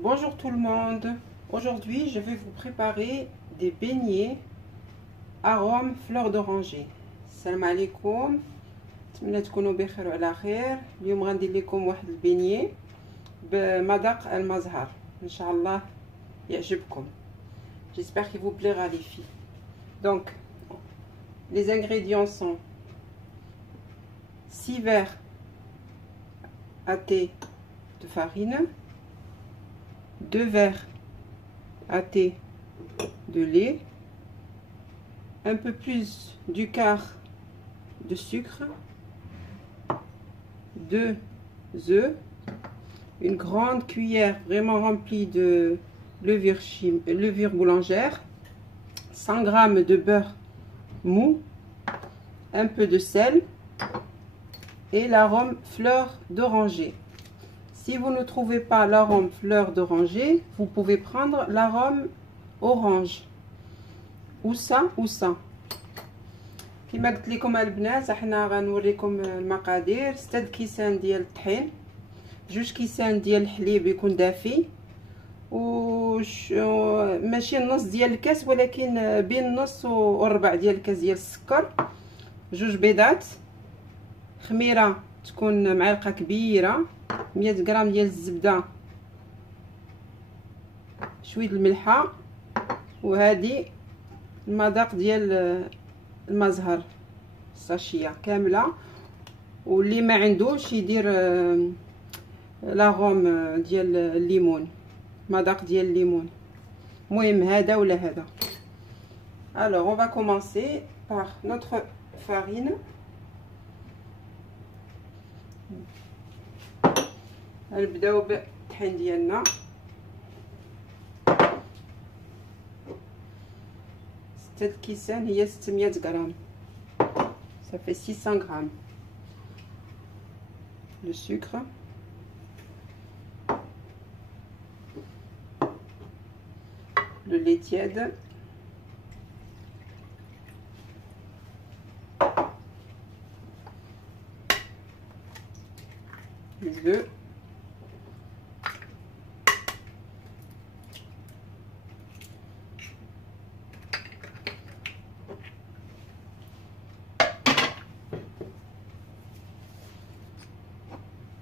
Bonjour tout le monde. Aujourd'hui, je vais vous préparer des beignets arôme fleur d'oranger. Salam alaikum. نتمنى تكونوا بخير وعلى خير. اليوم غندير لكم واحد البيني بمذاق المزهر. ان شاء الله يعجبكم. J'espère qu'il vous plaira les filles. Donc, les ingrédients sont 6 verres à thé de farine, 2 verres à thé de lait, un peu plus du quart de sucre, 2 œufs, une grande cuillère vraiment remplie de levure boulangère, 100 g de beurre mou, un peu de sel et l'arôme fleur d'oranger. Si vous ne trouvez pas l'arôme fleur d'oranger, vous pouvez prendre l'arôme orange ou ça. كما قلت لكم البنات احنا غنوريكم المقادير. 6 كيسان ديال الطحين، 2 كيسان ديال الحليب يكون دافي، و ماشي نص ديال الكاس ولكن بين نص وربع ديال الكاس ديال السكر، 2 بيضات، خميره تكون معلقه كبيره، 100 غرام ديال الزبده، شويه الملحه، وهذه المذاق ديال المزهر ساشيه كامله. واللي ما عندوش يدير لاغوم ديال الليمون، مذاق ديال الليمون، المهم هذا ولا هذا. Alors on va commencer par notre farine. نبداو بالطحين ديالنا. 6 كيسان هي 600 غرام، ça fait 600 grammes. Le sucre, le lait tiède, les œufs,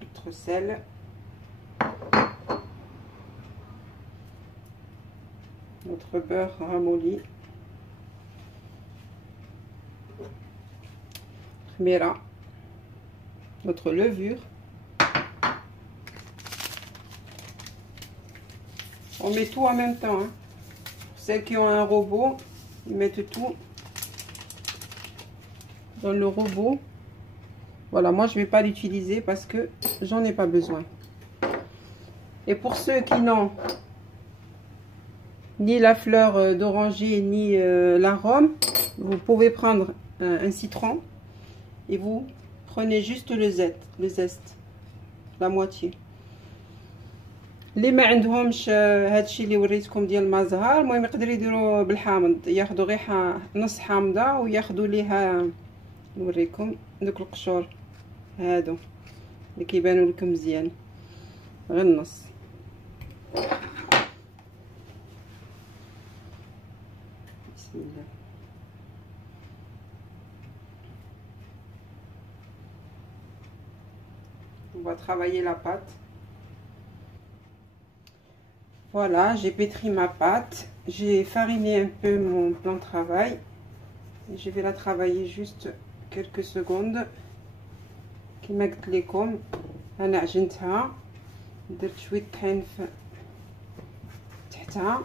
notre sel, notre beurre ramolli, khmira, notre levure. On met tout en même temps, hein. Celles qui ont un robot, ils mettent tout dans le robot. Voilà, moi je vais pas l'utiliser parce que j'en ai pas besoin. Et pour ceux qui n'ont ni la fleur d'oranger ni l'arôme, vous pouvez prendre un citron et vous prenez juste le zeste, la moitié. اللي ما عندهمش هادشي اللي وريتكم ديال المزهر، المهم يقدروا يديروا بالحامض، ياخذوا غير نص حامضه وياخذوا ليها، نوريكم دوك القشور هادو اللي كيبانوا لكم مزيان، غير النص. بسم الله. On va travailler la pâte. Voilà, j'ai pétri ma pâte, j'ai fariné un peu mon plan de travail. Je vais la travailler juste quelques secondes. كما قلت لكم انا عجنتها، درت شويه طحين تحتها،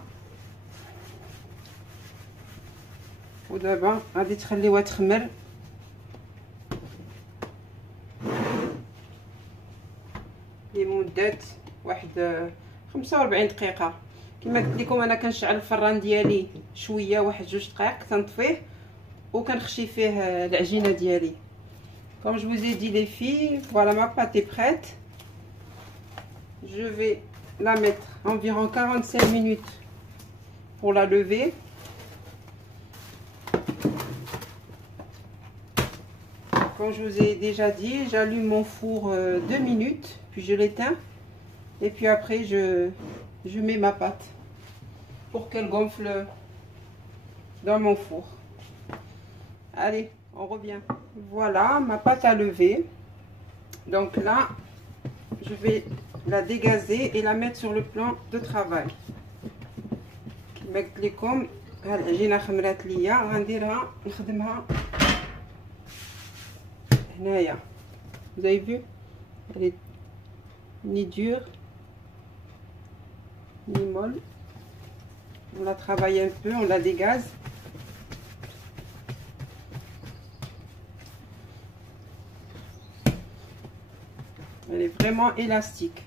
ودابا غادي تخليوها تخمر لمده واحد 45 دقيقه. كما قلت لكم انا كنشعل الفران ديالي شويه، واحد 2 دقائق كنطفيه وكنخشي فيه العجينه ديالي. Comme je vous ai dit les filles, voilà, ma pâte est prête. Je vais la mettre environ 45 minutes pour la lever. Comme je vous ai déjà dit, j'allume mon four 2 minutes, puis je l'éteins. Et puis après, je je mets ma pâte pour qu'elle gonfle dans mon four. Allez, on revient. Voilà, ma pâte à lever. Donc là, je vais la dégazer et la mettre sur le plan de travail. كما قلت لكم هاد العجينه خمرات ليا، غنديرها نخدمها هنايا. Vous avez vu, elle est ni dure ni molle. On la travaille un peu, on la dégaze. Elle est vraiment élastique.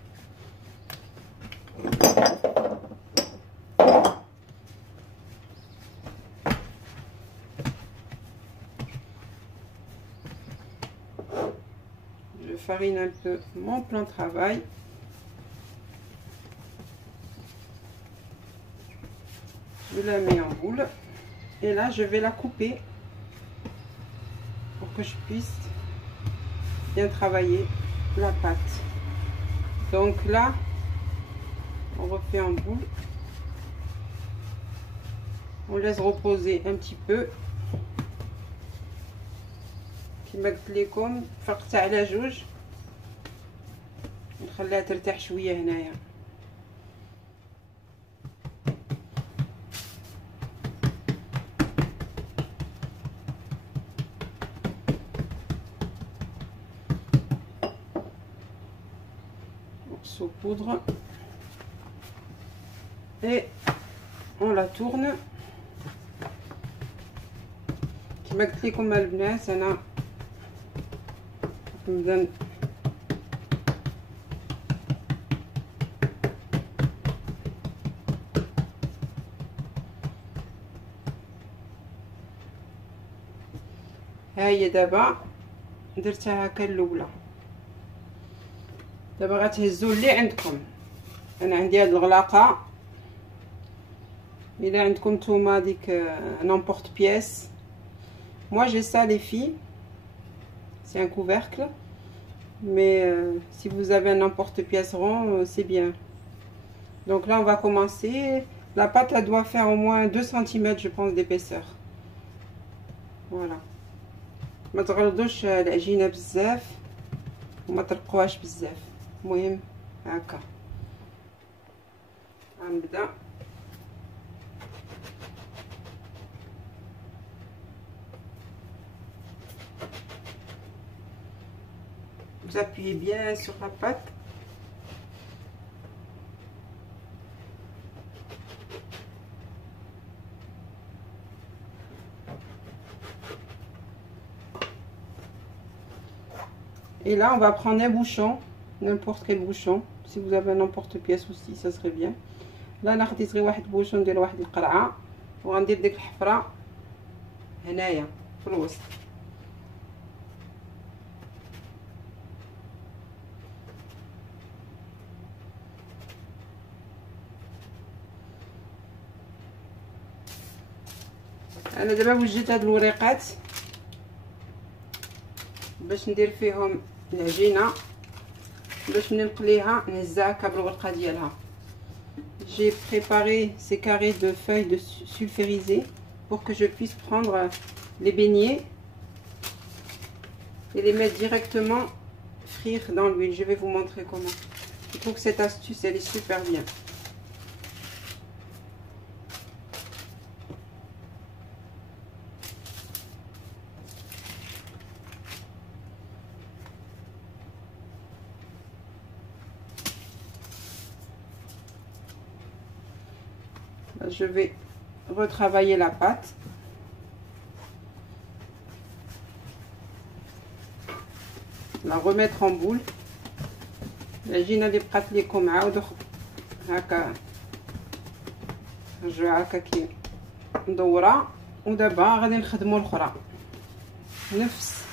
Je farine un peu mon plan de travail. Je la mets en boule. Et là, je vais la couper pour que je puisse bien travailler la pâte. Donc là, on refait en boule. On laisse reposer un petit peu. كما قلت لكم فرقتها على جوج، نخليها ترتاح شويه هنايا. Morceau poudre et on la tourne. كما قلت لكم البنات انا نبدا ها هي دابا درتها هكا الاولى. دابا غتهزوا اللي عندكم. انا عندي هاد الغلاقه، الا عندكم نتوما ديك نامبورت بيس. moi j'ai ça les filles, c'est un couvercle, mais si vous avez un emporte-pièce rond, c'est bien. Donc là on va commencer. La pâte elle doit faire au moins 2 cm je pense d'épaisseur. Voilà. ما تغلضوش العجينه بزاف وما ترقوهاش بزاف. المهم هكا غنبدا. Vous appuyez bien sur la pâte. Et là, on va prendre un bouchon, n'importe quel bouchon. Si vous avez un emporte-pièce aussi, ça serait bien. Là, ناخذ غير واحد البوشون، ندير واحد القرعه وغندير ديك الحفره هنايا في الوسط. انا دابا وجدت هاد الوريقات باش ندير فيهم العجينه، باش ملي نقليها نهزها هكا بالورقه ديالها. J'ai préparé ces carrés de feuilles de sulfurisé pour que je puisse prendre les beignets et les mettre directement frire dans l'huile. Je vais vous montrer comment. Je trouve que cette astuce elle est super bien. Je vais retravailler la pâte. La remettre en boule. العجينه اللي بقات لكم عاود هكا رجعوا هكا كي مدوره. ودابا غادي نخدموا الاخرى نفس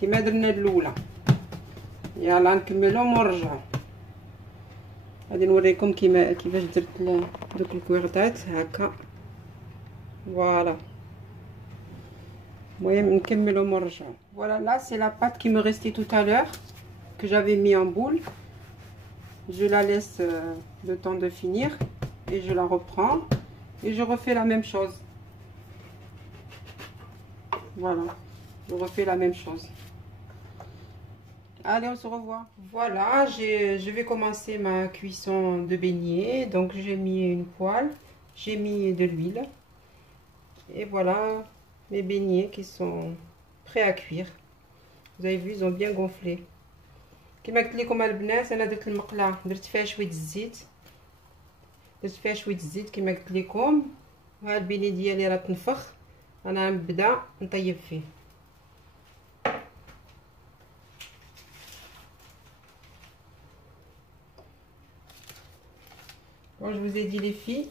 كيما درنا الاولى. يلا نكملهم ونرجعوا. غادي نوريكم كيفاش درت دوك الكويغطات هكا. فوالا المهم نكملهم ونرجعوا. Voilà, là c'est la pâte qui me restait tout à l'heure que j'avais mis en boule. je la laisse le temps de finir et je la reprends et je refais la même chose. Voilà, je refais la même chose. Allez, on se revoit. Voilà, je vais commencer ma cuisson de beignets. Donc j'ai mis une poêle, j'ai mis de l'huile et voilà mes beignets qui sont prêts à cuire. Vous avez vu, ils ont bien gonflé. كما قلت لكم البنات، انا درت المقله درت فيها شويه الزيت كما قلت لكم. وها البيني ديالي راه تنفخ، انا غنبدا نطيب فيه. Comme je vous ai dit les filles,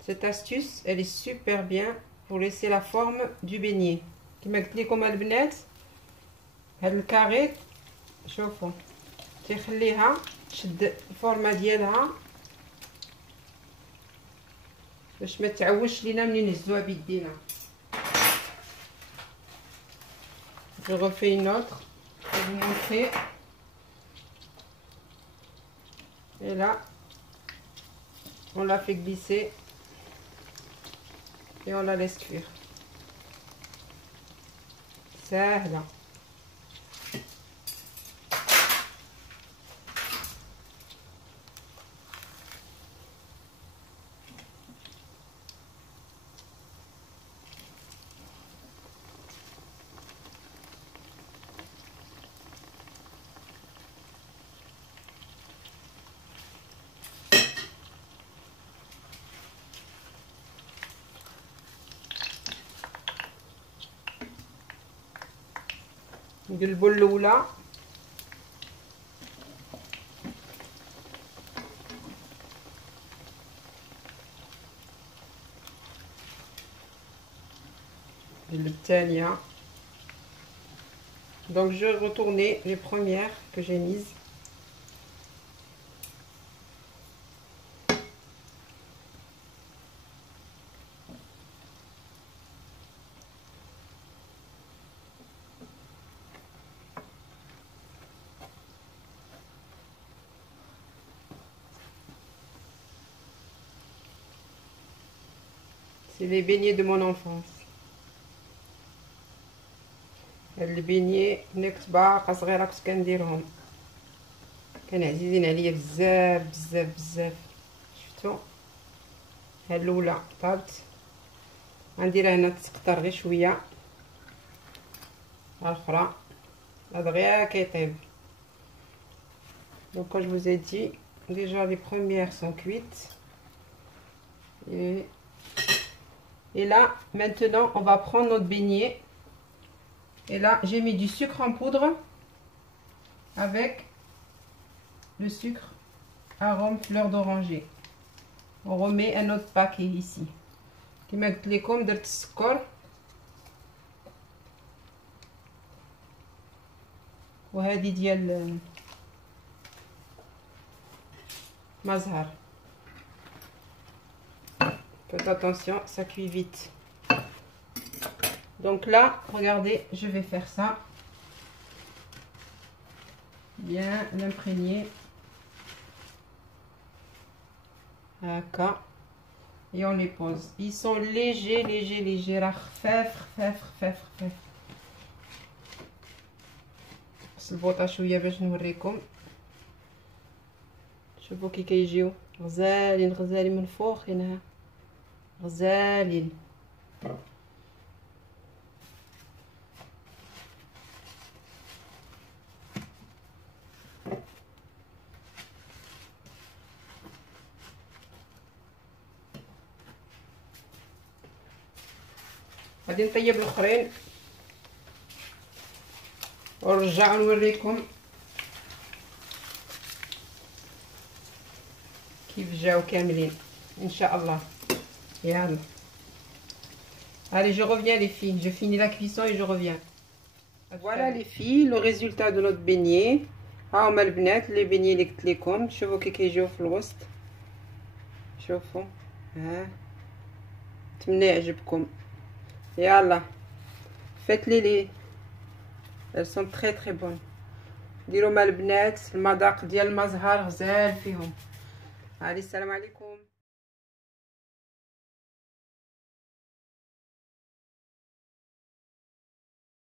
cette astuce elle est super bien pour laisser la forme du beignet. كما قلت لكم البنات، هاد الكاري شوفوا تيخليها تشد الفورمه ديالها باش ما تعوجش لينا منين نهزوها بيدينا. Je refais une autre pour vous montrer. Et là on la fait glisser et on la laisse cuire. سهله. نقلبوا الاولى نقلب الثانيه. Donc je retournais les premières que j'ai mises. C'est les beignets de mon enfance. هاد البيني ملي كنت باقا صغيره كنت كنديرهم، كانوا عزيزين عليا بزاف بزاف بزاف. شفتوا هاد الاولى طابت، غنديرها هنا تسقطر غير شويه، الاخرى هاد غير كيطيب. Donc comme je vous ai dit, déjà les premières sont cuites et là maintenant on va prendre notre beignet. Et là, j'ai mis du sucre en poudre avec le sucre arôme fleur d'oranger. On remet un autre paquet ici. كما قلت لكم درت السكر وهذه ديال مزهر. Faites attention, ça cuit vite. Donc là, regardez, je vais faire ça. Bien l'imprégner. D'accord. Et on les pose. Ils sont légers, légers, légers. خفاف خفاف خفاف خفاف. البوطه شويه باش نوريكم. شوفوا كي كيجيو غزالين غزالين من فوق هنا، غزالين. غادي نطيب الاخرين ونرجع نوريكم كيف جاو كاملين ان شاء الله. يلا allez, je reviens les filles, je finis la cuisson et je reviens. Voilà les filles, le résultat de notre beignet. ها هما البنات لي بيني اللي قلت لكم. شوفوا كي كيجيو في الوسط، شوفوا. ها نتمنى يعجبكم. Yalla, faites-les. Elles sont très très bonnes. ديروا مع البنات المذاق ديال المزهر غزال فيهم. هادي السلام عليكم.